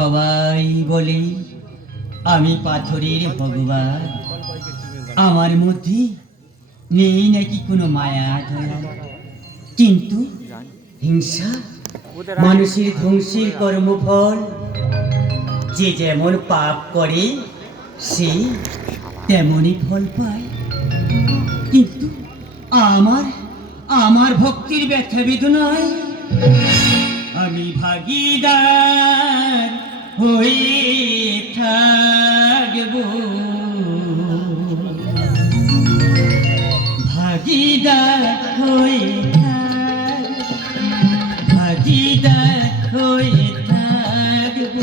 সবাই বলে আমি পাথরের ভগবান, আমার মধ্যে নেই নাকি কোনো মায়া দয়া, কিন্তু হিংসা মানুষের ধ্বংসের কর্মফল। যে যেমন পাপ করে সে তেমনই ফল পায়। কিন্তু আমার আমার ভক্তির ব্যথা বেদনায় আমি ভাগীদার হয়ে থাকব, ভাগীদার হয়ে ভাগীদার হয়ে থাকব,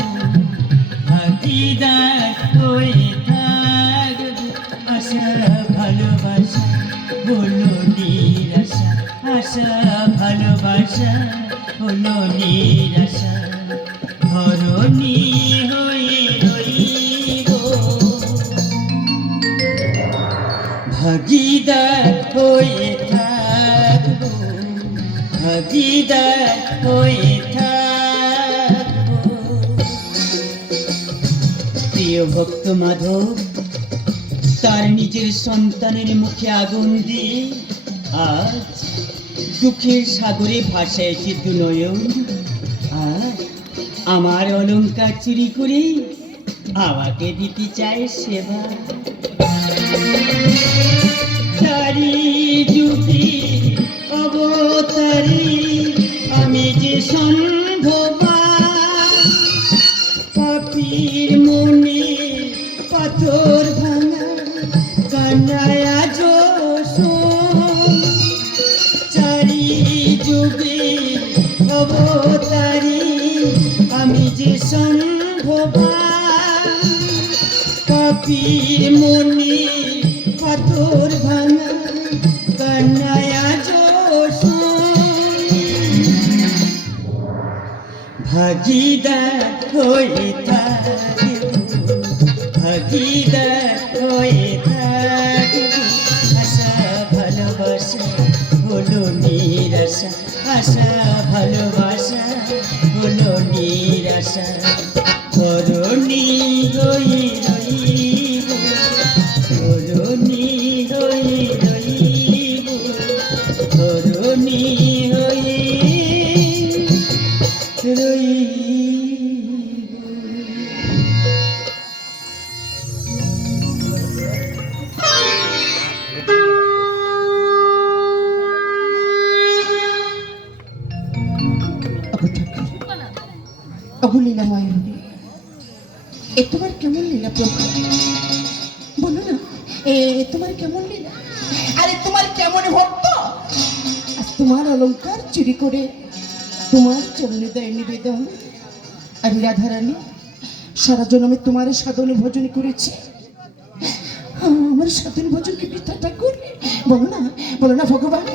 ভাগীদার হয়ে থাকব। আশা ভালোবাসা হলো নিরাশা, আশা ভালোবাসা হলো নিরাশা, ধরণী হয়ে রইব, ভাগীদার হয়ে থাকব, ভাগীদার হয়ে থাকব। প্রিয় ভক্ত মাধব তার নিজের সন্তানের মুখে আগুন দিয়ে আজ দুঃখের সাগরে ভাসাইছে দু নয়ন, আর আমার অলংকার চুরি করে আমাকে দিতে চায় সেবা। তারি যুগে অবতারি আমি যে সম্ভবা, পাপীর মনে পাথর ভাঙা কান্নায় আজ চারি যুগে অবতারি আমি যে সম্ভবা, পাপীর মনে পাথর ভাঙা কান্নায় আজ ভাগীদার হয়ে থাকব, ভাগীদার হয়ে থাকব। আশা ভালোবাসা হলো নিরাশা, আশা ভালোবাসা হলো নিরাশা, ধরণী হয়ে রইব, ধরণী হয়ে রইব, ধরণী হয়ে রইব। লীলা মায়ুরী, এ তোমার কেমন লীলা প্রভু? বলো না, এ তোমার কেমন লীলা? আরে তোমার কেমন ভক্ত আজ তোমার অলংকার চুরি করে তোমার চরণে দেয় নিবেদন। আমি রাধারানী সারা জন্মে তোমার সাধন ভোজন করেছি, আমার সাধন ভোজন কি বৃথা ঠাকুর? বলো না, বলো না ভগবান,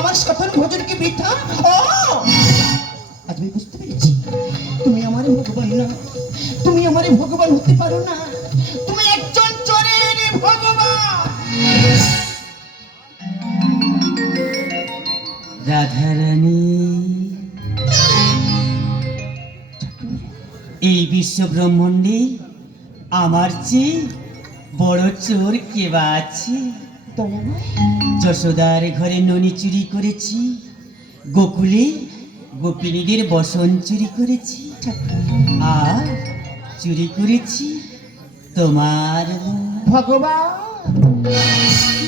আমার সাধন ভোজন কি বৃথা? ও আজ আমি বুঝতে পেরেছি তুমি আমার ভগবান না, তুমি আমার ভগবান হতে পারো না, তুমি একজন চোরের ভগবান। রাধারানী, এই বিশ্ব ব্রহ্মাণ্ডে আমার চেয়ে বড় চোর কে বা আছে? যশোদার ঘরে ননি চুরি করেছি, গোকুলে গোপিনীদের বসন চুরি করেছি, আর চুরি করেছি তোমার ভগবান।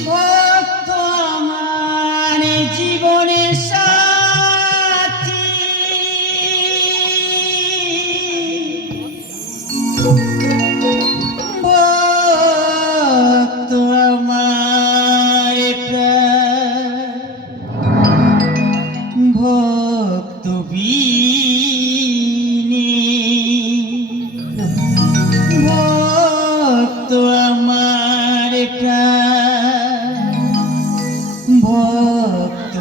ভক্ত আমার জীবনের সাথী, ভক্ত আমার প্রাণ, ভক্ত ভক্ত আমার প্রাণ, ভক্ত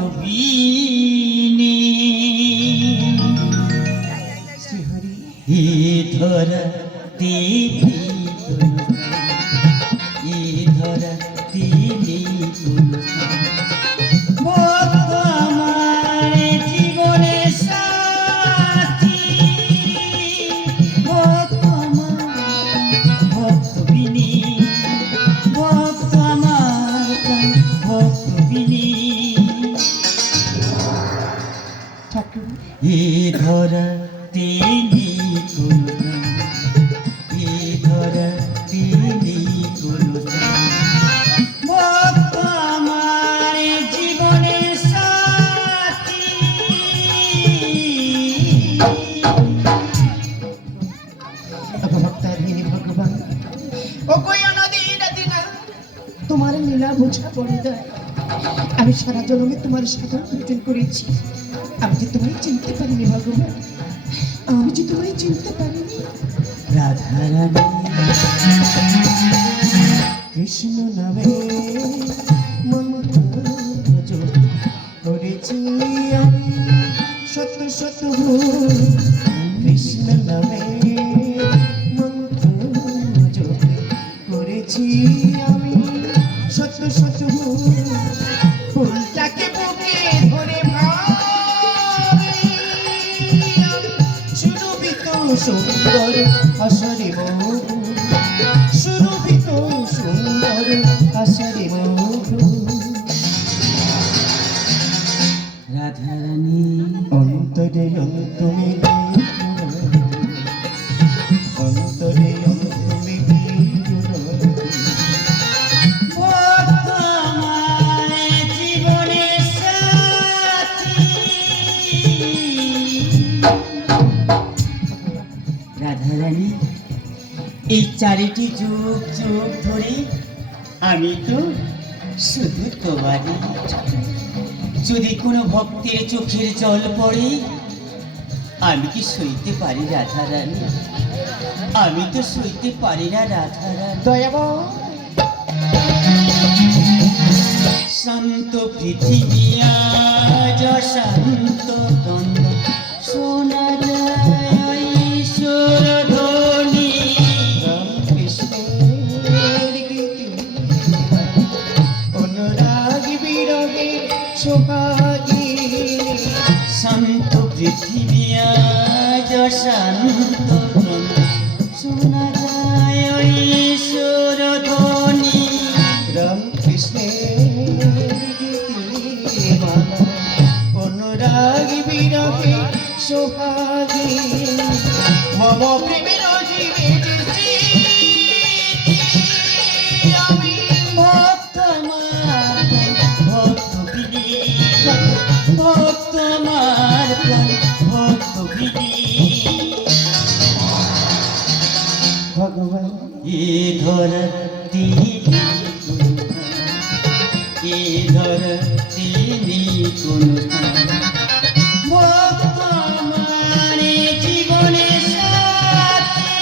এ ধরাতে নেই কোনো প্রাণ, এ ধরাতে নেই কোনো প্রাণ। ভক্ত আমার জীবনের সাথী, ভক্তাধীনী ভগবান, ও কই অনদীর দিনা তোমার লীলা বোঝা পড়ে দেয়। আমি সারা জন্মে তোমার সাধন পূজন করেছি, আমি যে তোমায় চিনতে পারিনি ভগবান, আমি যে তোমায় চিনতে পারিনি। রাধারানী কৃষ্ণ নামে মন্ত্র জপ করেছি আমি শত শত ভুল। কৃষ্ণ নামে মন্ত্র জপ করেছি আমি শত শত ভুল। ফুলটাকে বুকে ধরে ভাই সুরভিত সুন্দর আশারে মধু, সুরভিত সুন্দর আশারে মধু। রাধারানী অন্তরে অন্তমে অন্তরে অন্তমে ভক্ত আমার জীবনের সাথী। রাধারানী এই চারিটি যুগ যুগ ধরে আমি তো শুধু তোমারই। যদি কোনো ভক্তের চোখের জল পড়ে আমি কি সইতে পারি রাধারানী? আমি তো সইতে পারি না রাধারানী। দয়াবন শান্ত পৃথিবী আজ শান্ত দ্বন্দ্ব, শোনা যায় ঈশ্বর ধ্বনি। কৃষ্ণের গীতি অনুরাগ বিরহে সোহাগিনী। শান্ত পৃথিবী আজ শান্ত দ্বন্দ্ব, শোনা যায় ঈশ্বর ধ্বনি। রাম কৃষ্ণের গীতি মালা অনুরাগ বিরহে সোহাগিনী। মম প্রেমের জীবে আমি ভক্ত আমার ভক্ত বিধি, ভক্ত আমার ভক্ত বিধি। ভগবান এ ধরতি এ ধরতি কোন ভক্ত আমার জীবনের সাথী।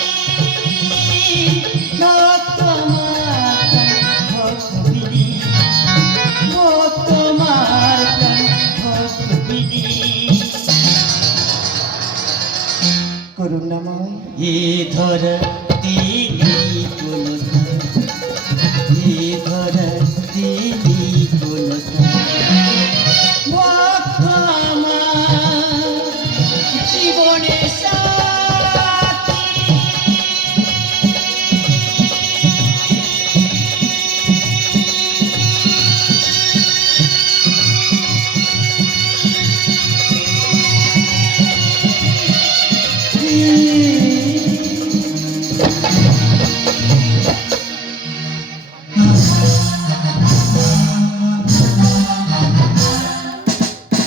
ভক্ত আমার ভক্ত বিধি, ভক্ত আমার ভক্ত বিধি। করুণাময় এ ধরতি